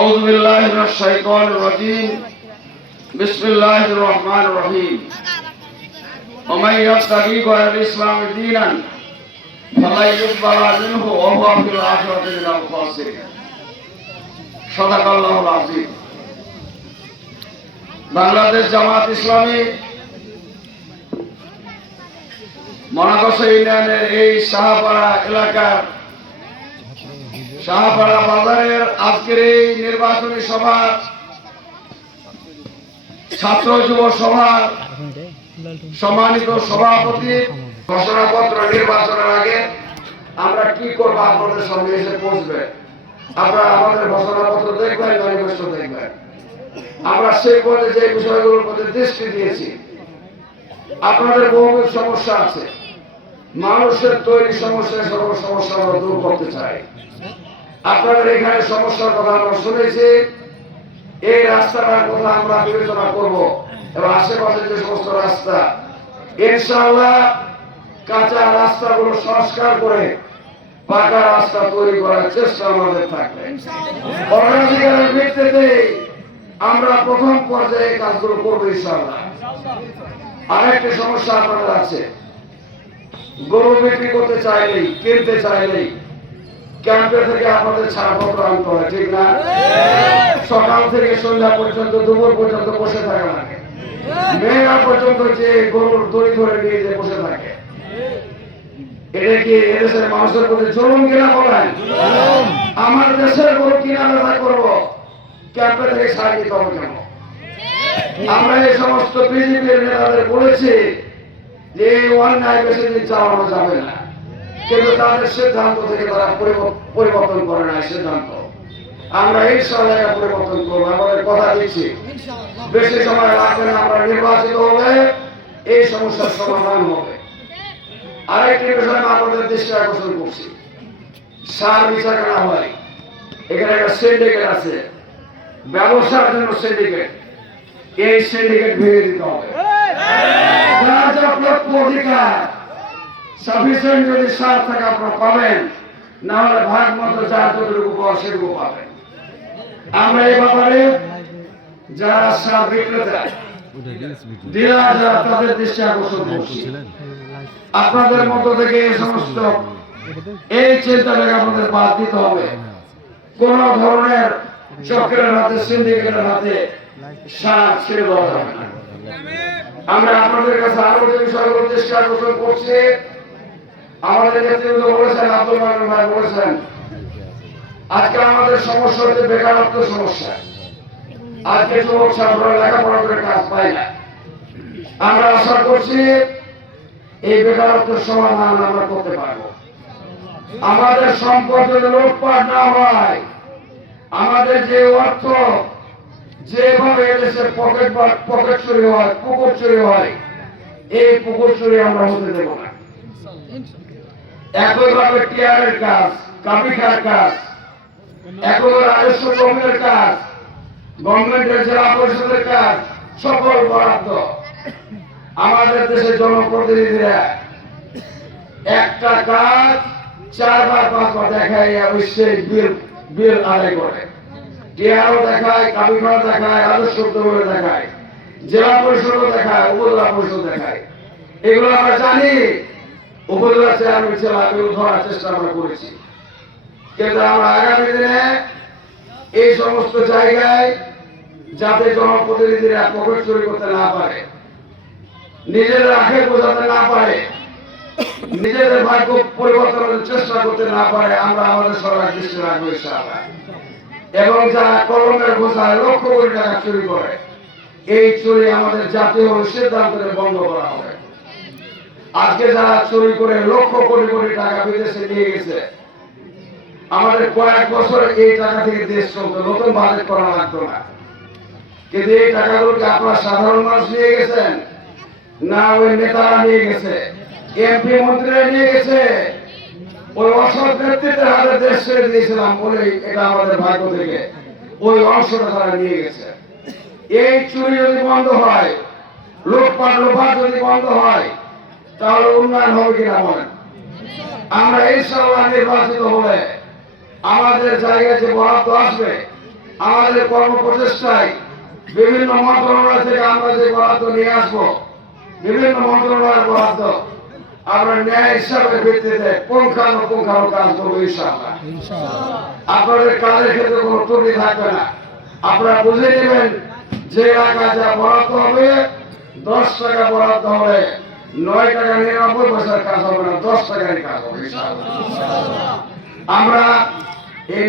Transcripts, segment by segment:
أعوذ بالله من الشيطان الرجيم بسم الله الرحمن الرحيم ومن يبتغي غير الإسلام دينا فلن يقبل منه وهو في الآخرة من الخاسرين صدق الله العظيم বাংলাদেশ জামাত ইসলামী মনাকসা ইউনিয়নের এই সাহাপাড়া এলাকার শাহপাড়া বাজারের আজকের এই নির্বাচনী সভার ছাত্র যুব সভার সম্মানিত সভাপতি, ঘোষণাপত্র নির্বাচনের আগে আমরা কি করব আপনাদের সঙ্গে এসে পৌঁছবে? আপনারা আমাদের ঘোষণাপত্র দেখবেন, ম্যানিফেস্টো দেখবেন। আমরা সেই পথে যে বিষয়গুলোর প্রতি দৃষ্টি দিয়েছি, আপনাদের বহু সমস্যা আছে। মানুষের তৈরি সমস্যা সর্ব সমস্যা আমরা দূর করতে চাই। আপনাদের এখানে সমস্যার কথা আমরা শুনেছি। এই রাস্তাটার কথা আমরা বিবেচনা করব এবং আশেপাশে যে সমস্ত রাস্তা, ইনশাআল্লাহ কাঁচা রাস্তাগুলো সংস্কার করে পাকা রাস্তা তৈরি করার চেষ্টা আমাদের থাকবে। অগ্রাধিকারের ভিত্তিতে আমরা প্রথম পর্যায়ে কাজগুলো করব ইনশাআল্লাহ। আরেকটি সমস্যা আপনাদের আছে। গরু বিক্রি করতে চাইলেই, কিনতে চাইলেই ক্যাম্পে থেকে আপনাদের ছাড়পত্র আনতে হয় ঠিক না? সকাল থেকে সন্ধ্যা পর্যন্ত দুপুর পর্যন্ত বসে থাকা লাগে মেয়েরা পর্যন্ত যে গরুর দড়ি ধরে নিয়ে যে বসে থাকে। এটা কি এদেশের মানুষের প্রতি জুলুম কিনা বলেন? আমার দেশের গরু কিনা ব্যথা করব? ক্যাম্পে থেকে সার দিতে হবে কেন? আমরা এই সমস্ত বিজেপির নেতাদের বলেছি যে ওয়ান অন্যায় বেশি দিন চালানো যাবে না। কিন্তু তাদের সিদ্ধান্ত থেকে তারা পরিবর্তন করে না এই সিদ্ধান্ত? আমরা এই সরকার পরিবর্তন করব। আমাদের কথা দিচ্ছি। বেশি সময় লাগবে না আমরা নির্বাচিত হলে এই সমস্যার সমাধান হবে। আরেকটি বিষয় আমি আপনাদের দৃষ্টি আকর্ষণ করছি। সার বিচার করা হয়। এখানে একটা সিন্ডিকেট আছে। ব্যবসার জন্য সিন্ডিকেট এই সিন্ডিকেট ভেঙে দিতে হবে। যার যা প্রাপ্য অধিকার সাফিসিয়েন্ট যদি সার থাকে আপনারা পাবেন, না হলে ভাগ মতো যার যতটুকু সেটুকু পাবেন। আমরা এই ব্যাপারে যারা সার বিক্রেতা যারা, তাদের দৃষ্টি আকর্ষণ করছি। আপনাদের মধ্য থেকে এই সমস্ত এই চিন্তাটাকে আপনাদের বাদ দিতে হবে। কোন ধরনের চক্রের হাতে, সিন্ডিকেটের হাতে সার ছেড়ে দেওয়া যাবে না। আমরা আপনাদের কাছে আরও যে বিষয়গুলো দৃষ্টি আকর্ষণ করছি আমাদের নেতৃত্ব বলেছেন, আব্দুল মামুন ভাই বলেছেন, আজকে আমাদের সমস্যা হচ্ছে বেকারত্ব সমস্যা। আজকে যুবক ছাত্ররা লেখাপড়া করে কাজ পায় না। আমরা আশা করছি এই বেকারত্বের সমাধান আমরা করতে পারব। আমাদের সম্পদ যদি লুটপাট না হয়, আমাদের যে অর্থ যেভাবে এদেশে পকেট পকেট চুরি হয়, পুকুর চুরি হয়, এই পুকুর চুরি আমরা হতে দেব না। একইভাবে টিয়ারের কাজ কাপি খাওয়ার কাজ একই রাজস্ব কর্মীর কাজ, গভর্নমেন্টের জেলা পরিষদের কাজ, সকল বরাদ্দ। আমাদের দেশের জনপ্রতিনিধিরা একটা কাজ চারবার পাঁচবার দেখায় অবশ্যই বিল বিল আদায় করে। টিআরও দেখায় কাবিখা দেখায়, রাজস্ব দপ্তরে দেখায়, জেলা পরিষদও দেখায়, উপজেলা পরিষদ দেখায়। এগুলো আমরা জানি উপজেলা চেয়ারম্যান ছিলাম এগুলো ধরার চেষ্টা আমরা করেছি। কিন্তু আমরা আগামী দিনে এই সমস্ত জায়গায় যাতে জনপ্রতিনিধিরা পকেট চুরি করতে না পারে, নিজেদের আখে বোঝাতে না পারে, নিজেদের ভাগ্য পরিবর্তনের চেষ্টা করতে না পারে, আমরা আমাদের সরকার দৃষ্টি রাখব এবং যারা কলমের বোঝায় লক্ষ কোটি টাকা চুরি করে, এই চুরি আমাদের জাতীয় সিদ্ধান্তে বন্ধ করা হবে। আজকে যারা চুরি করে লক্ষ কোটি কোটি টাকা বিদেশে নিয়ে গেছে, আমাদের কয়েক বছর এই টাকা থেকে দেশ চলতো, নতুন বাজেট করা লাগতো না। কিন্তু এই টাকাগুলোকে আপনারা সাধারণ মানুষ নিয়ে গেছেন? না, ওই নেতারা নিয়ে গেছে। এমপি মন্ত্রীরা নিয়ে গেছে। ওই অসৎ নেতৃত্বের হাতে দেশ ছেড়ে দিয়েছিলাম বলে এটা আমাদের ভাগ্য থেকে ওই অংশটা তারা নিয়ে গেছে। এই চুরি যদি বন্ধ হয় লুটপাট লোপাট যদি বন্ধ হয় তাহলে উন্নয়ন হবে কিনা বলেন? আমরা ইনশাল্লাহ নির্বাচিত হলে আমাদের জায়গায় যে বরাদ্দ আসবে আমাদের কর্ম প্রচেষ্টায় বিভিন্ন মন্ত্রণালয় থেকে আমরা যে বরাদ্দ নিয়ে আসব বিভিন্ন মন্ত্রণালয়ের বরাদ্দ আমরা ন্যায় হিসাবে ভিত্তিতে পুঙ্খানুপুঙ্খানু কাজ করব ইনশাআল্লাহ। আপনাদের কাজের ক্ষেত্রে কোনো ত্রুটি থাকবে না। আপনারা বুঝে নেবেন যে এলাকায় যা বরাদ্দ হবে দশ টাকা বরাদ্দ হবে। নয় টাকা নিরানব্বই পয়সার কাজ হবে না, দশ টাকার কাজ হবে আমরা এই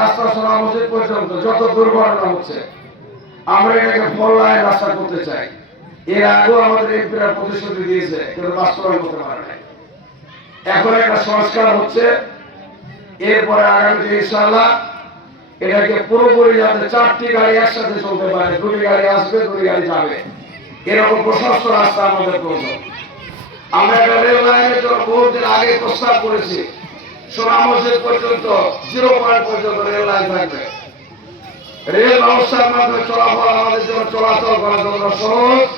রাস্তা মসজিদ পর্যন্ত যত দুর্ঘটনা হচ্ছে, আমরা এটাকে রাস্তা করতে চাই। এর আগেও আমাদের এমপিরা প্রতিশ্রুতি দিয়েছে, কিন্তু বাস্তবায়ন করতে পারে নাই। এখন একটা সংস্কার হচ্ছে, এরপরে আগামীতে ইনশাআল্লাহ এটাকে পুরোপুরি যাতে চারটি গাড়ি একসাথে চলতে পারে, দুটি গাড়ি আসবে, দুটি গাড়ি যাবে। এরকম প্রশস্ত রাস্তা আমাদের প্রয়োজন। আমরা একটা রেল লাইনের জন্য বহুদিন আগে প্রস্তাব করেছি, সোনা মসজিদ পর্যন্ত, জিরো পয়েন্ট পর্যন্ত রেল লাইন থাকবে। রেল ব্যবস্থার মাধ্যমে চলাফল আমাদের জন্য চলাচল করার জন্য সহজ,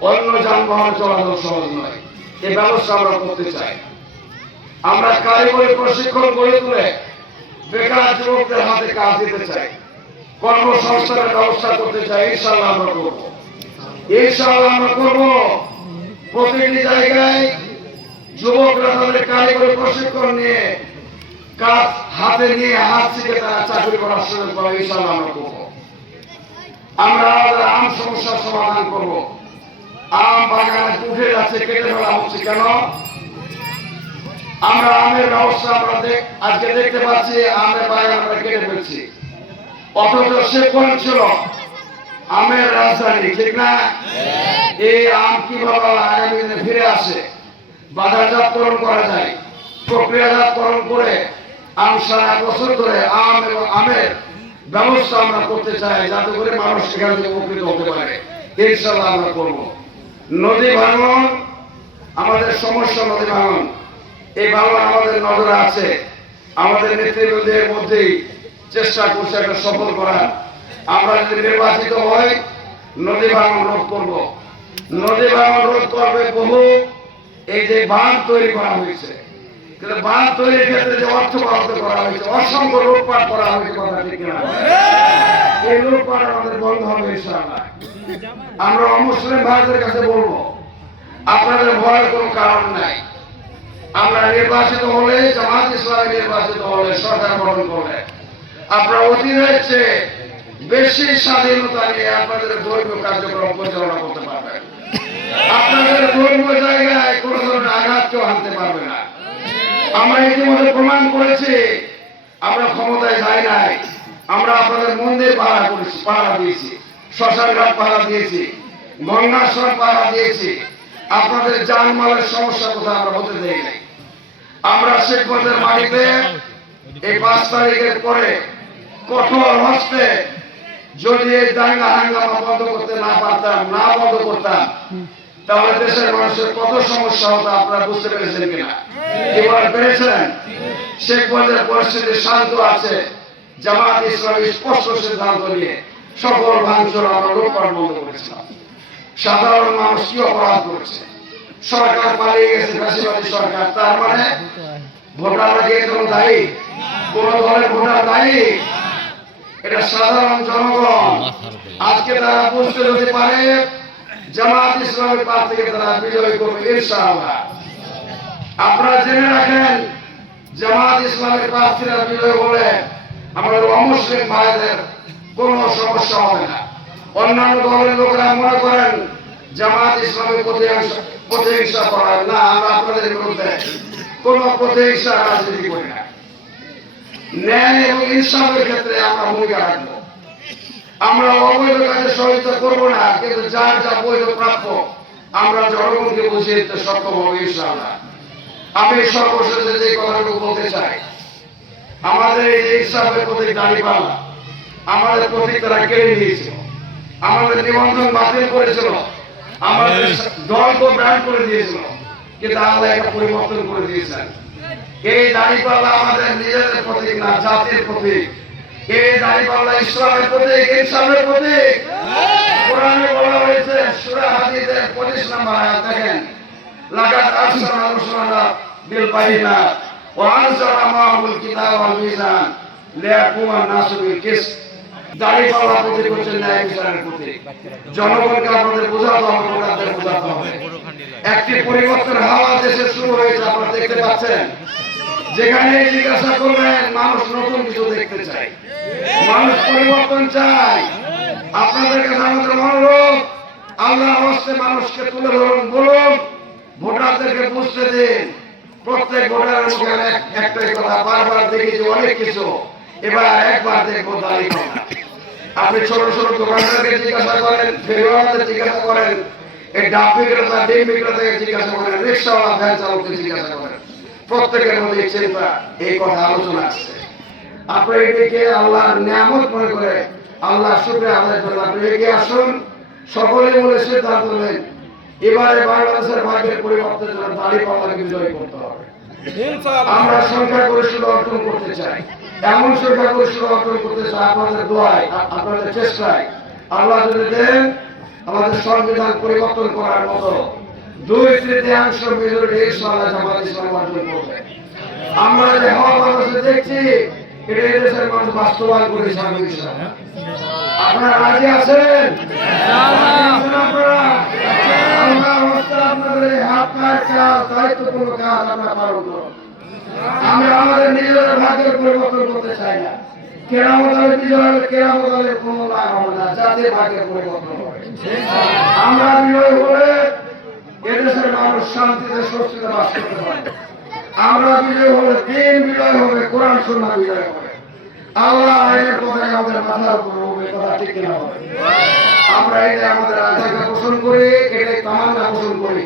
অন্য যানবাহন চলাচল সহজ নয়। এই ব্যবস্থা আমরা করতে চাই। আমরা কারিগরি প্রশিক্ষণ গড়ে তুলে বেকার যুবকদের হাতে কাজ দিতে চাই। কর্মসংস্থানের ব্যবস্থা করতে চাই ইনশাল্লাহ আমরা করব। ইনশাল্লাহ আমরা করব। প্রতিটি জায়গায় যুবকরা তাদের কারিগরি প্রশিক্ষণ নিয়ে কাজ হাতে নিয়ে হাত শিখে তারা চাকরি করার সুযোগ পাবে ইনশাল্লাহ আমরা করব। আমরা আম সমস্যার সমাধান করব, আম বাগানে উঠে যাচ্ছে, কেটে ফেলা হচ্ছে কেন? আমরা আমের ব্যবস্থা আমরা আজকে দেখতে পাচ্ছি, আমের বাগান আমরা কেটে ফেলছি। অথচ সে ছিল আমের রাজধানী ঠিক না? এই আম কীভাবে আগামী দিনে ফিরে আসে? বাজারজাতকরণ করা যায় প্রক্রিয়াজাতকরণ করে আম সারা বছর ধরে আম এবং আমের ব্যবস্থা আমরা করতে চাই যাতে করে মানুষ সেখান থেকে উপকৃত হতে পারে। এই ইনশাল্লাহ আমরা করব। নদী ভাঙন আমাদের সমস্যা নদী ভাঙন এই ভাঙন আমাদের নজরে আছে। আমাদের নেতৃবৃন্দের মধ্যেই চেষ্টা করছে একটা সফল করার। আমরা যদি নির্বাচিত হই, নদী ভাঙন রোধ করব। নদী ভাঙন রোধ করবে বহু। এই যে বাঁধ তৈরি করা হয়েছে, কিন্তু বাঁধ তৈরির ক্ষেত্রে যে অর্থ বরাদ্দ করা হয়েছে, অসংখ্য লুটপাট করা হয়েছে, কথা ঠিক না এই লুটপাট আমাদের বন্ধ হবে আমরা অমুসলিম ভারতের কাছে বলব, আপনাদের ভয়ের কোনো কারণ নাই। আমরা নির্বাচিত হলে, জামাত ইসলামী নির্বাচিত হলে, সরকার গঠন করলে। আপনারা অতীতের চেয়ে বেশি স্বাধীনতা নিয়ে আপনাদের ধর্মীয় কার্যক্রম পরিচালনা করতে পারবেন আপনাদের ধর্মীয় জায়গায় কোন ধরনের আঘাত কেউ আনতে পারবে না। আমরা ইতিমধ্যে প্রমাণ করেছি, আমরা ক্ষমতায় যাই নাই। আমরা আপনাদের মন্দির পাহারা করেছি, পাহারা দিয়েছি, শ্মশান ঘাট পাহারা দিয়েছি গঙ্গাশ্রম পাহারা দিয়েছি। আপনাদের জানমালের সমস্যা কোথাও আমরা হতে দেই নাই। আমরা শেখবদের মাটিতে এই পাঁচ তারিখের পরে কঠোর হস্তে যদি এই দাঙ্গা হাঙ্গামা বন্ধ করতে না পারতাম না বন্ধ করতাম তাহলে দেশের মানুষের কত সমস্যা হতো আপনারা বুঝতে পেরেছেন কিনা? কি বলেন পেরেছেন? শেখ পরিস্থিতি শান্ত আছে জামাত ইসলামী স্পষ্ট সিদ্ধান্ত নিয়ে সকল ভাঙচুর আমরা লোকপাট বন্ধ করেছিলাম সাধারণ মানুষ কি অপরাধ করেছে? সরকার পালিয়ে গেছে ফ্যাসিবাদী সরকার তার মানে ভোটাররা কি এর জন্য দায়ী? কোন দলের ভোটার দায়ী? এটা সাধারণ জনগণ। আজকে তারা বুঝতে যদি পারে, জামাত ইসলামের পাশ থেকে তারা বিজয় করবে আপনারা জেনে রাখেন, জামাত ইসলামের প্রার্থীরা বিজয় হলে আমাদের অমুসলিম ভাইদের কোনো সমস্যা হবে না। অন্যান্য দলের লোকেরা মনে করেন, জামাত ইসলামের প্রতিহিংসা করার না, আমরা আপনাদের বিরুদ্ধে কোনো প্রতিহিংসা রাজনীতি করি না। ন্যায় এবং ইনসাফের ক্ষেত্রে আমরা ভূমিকা রাখব। আমরা অবৈধ কাজে সহায়তা করব না কিন্তু যার যা বৈধ প্রাপ্য আমরা জনগণকে বুঝিয়ে দিতে সক্ষম হব ইনশাআল্লাহ। আমি সর্বশেষে যে কথাটুকু বলতে চাই আমাদের এই ইনসাফের প্রতীক দাঁড়িপাল্লা আমাদের প্রতীক তারা কেড়ে নিয়েছিল আমাদের নিবন্ধন বাতিল করেছিল আমাদের দলকে ব্যান করে দিয়েছিল কিন্তু আল্লাহ একটা পরিবর্তন করে দিয়েছেন। এই দাঁড়িপাল্লা আমাদের নিজেদের প্রতীক না, জাতির প্রতীক? এই দাঁড়িপাল্লা ইসলামের প্রতীক, ইনসাফের প্রতীক? কোরআনে বলা হয়েছে, সূরা হাদীদের 25 নম্বর আয়াত, দেখেন। লাকাদ আরসালনা রুসুলানা বিল বায়িনাত ওয়া আনজালা মাহুল কিতাব ওয়াল মিজান লিয়াকুমা নাসু বিল কিসত দাঁড়িয়ে পাওয়া প্রতি করছেন ন্যায় বিচারের প্রতি জনগণকে আপনাদের বোঝাতে হবে বোঝাতে হবে। একটি পরিবর্তন হাওয়া দেশে শুরু হয়েছে, আপনারা দেখতে পাচ্ছেন। যেখানে জিজ্ঞাসা করবেন, মানুষ নতুন কিছু দেখতে চায়। মানুষ পরিবর্তন চায়। আপনাদের কাছে আমাদের অনুরোধ, আল্লাহ হস্তে মানুষকে তুলে ধরুন, বলুন, ভোটারদেরকে বুঝতে দিন। প্রত্যেক ভোটারের একটাই কথা, বারবার দেখেছি অনেক কিছু, এবার একবার দেখব দাঁড়িয়ে আপনি ছোট ছোট দোকানদারকে জিজ্ঞাসা করেন ফেরিওয়ালাদের জিজ্ঞাসা করেন, এই ডাব বিক্রেতা, ডিম বিক্রেতাকে জিজ্ঞাসা করেন, রিক্সাওয়ালা ভ্যান চালককে জিজ্ঞাসা করেন। প্রত্যেকের মধ্যে চিন্তা এই কথা আলোচনা আসছে আপনি এটিকে আল্লাহর নিয়ামত মনে করে আল্লাহ শুক্রে আদায় করেন। আপনি এগিয়ে আসুন সকলে বলে সিদ্ধান্ত নেন। এবারে বাংলাদেশের ভাগ্যের পরিবর্তনের জন্য দাঁড়িয়ে পাল্লাকে বিজয় করতে হবে। আমরা সংখ্যা গরিষ্ঠতা অর্জন করতে চাই। এমন সংখ্যা গরিষ্ঠতা অর্জন করতে চাই আপনাদের দোয়ায় আপনাদের চেষ্টায়। আল্লাহ যদি দেন আমাদের সংবিধান পরিবর্তন করার মতো দুই তৃতীয়াংশ মেজরিটি ইসলাম জামাত ইসলাম অর্জন করবে। আমরা যে হাওয়া বাতাসে দেখছি, এটা দেশের মানুষ বাস্তবায়ন করে। ইসলাম আপনারা রাজি আছেন? আপনারা? আপনাদের হাত, পায়ের কাজ দায়িত্বপূর্ণ কাজ আমরা পালন করব। আমরা আমাদের এদেশের মানুষ শান্তিতে স্বস্তিতে বাস করতে পারে। আমরা বিজয় হলে দিন বিজয় হবে, কোরআন সুন্নাহ বিজয় হবে। আল্লাহ আইনের কথা আমাদের মাথার উপর হবে কথা ঠিক না হবে? আমরা এটা আমাদের আশাকে পোষণ করি, এটাই তামান্না পোষণ করি।